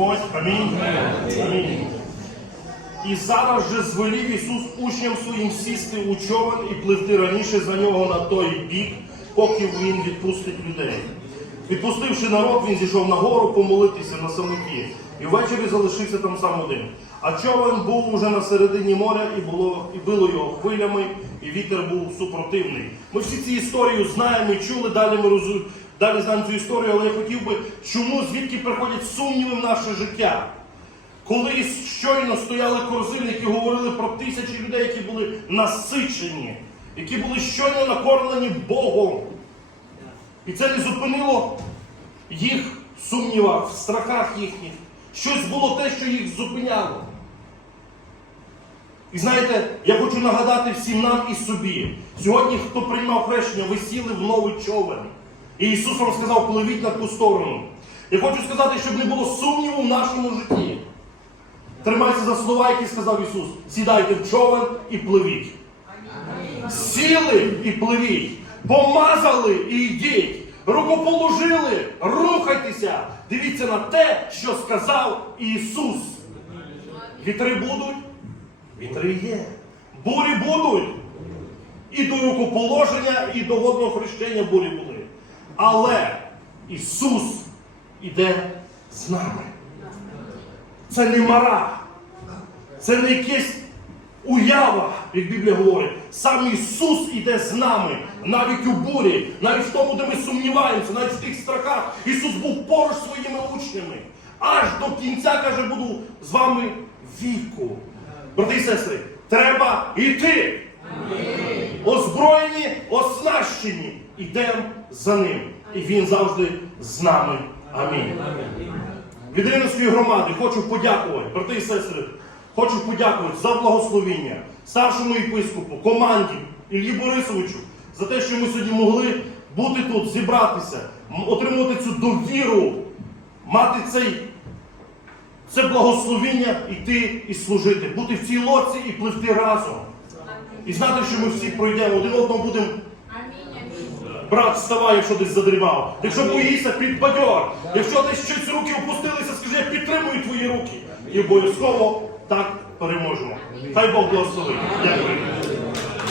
Господь. Амінь. Амінь. І зараз же звелів Ісус учням своїм сісти у човен і пливти раніше за нього на той бік, поки він відпустить людей. Відпустивши народ, він зійшов на гору помолитися на самоті, і ввечері залишився там сам один. А човен був уже на середині моря, і було і било його хвилями, і вітер був супротивний. Ми всі ці історію знаємо чули. Далі ми розу... далі знаємо цю історію, але я хотів би, чому звідки приходять сумніви в наше життя. Коли щойно стояли корзини, які говорили про тисячі людей, які були насичені, які були щойно накормлені Богом. І це не зупинило їх сумнівах, в страхах їхніх. Щось було те, що їх зупиняло. І знаєте, я хочу нагадати всім нам і собі. Сьогодні, хто приймав хрещення, ви сіли в новий човен. І Ісус вам сказав, пливіть на ту сторону. Я хочу сказати, щоб не було сумніву в нашому житті. Тримайся за слова, які сказав Ісус. Сідайте в човен і пливіть. Сіли і пливіть. Помазали і йдіть. Рукоположили, рухайтеся. Дивіться на те, що сказав Ісус. Вітри будуть, вітри є. Бурі будуть. І до рукоположення, і до водного хрещення бурі були. Але Ісус іде з нами. Це не мара. Це не якась уява, як Біблія говорить. Сам Ісус іде з нами, навіть у бурі, навіть в тому, де ми сумніваємося, навіть в тих страхах. Ісус був поруч своїми учнями. Аж до кінця каже, буду з вами віку. Брати і сестри, треба йти. Озброєні, оснащені. Ідемо за ним. І він завжди з нами. Амінь. Від Рівненської громади хочу подякувати, брати і сестри, хочу подякувати за благословіння старшому єпископу, команді Іллі Борисовичу за те, що ми сьогодні могли бути тут, зібратися, отримувати цю довіру, мати цей, це благословіння йти і служити, бути в цій лодці і пливти разом. І знати, що ми всі пройдемо, один одного будемо Брат, вставай, якщо десь задрімав. Якщо боїшся, підбадьор. Якщо десь щось руки опустилися, скажи, я підтримую твої руки. І обов'язково так переможемо. Хай Бог благословить. Дякую.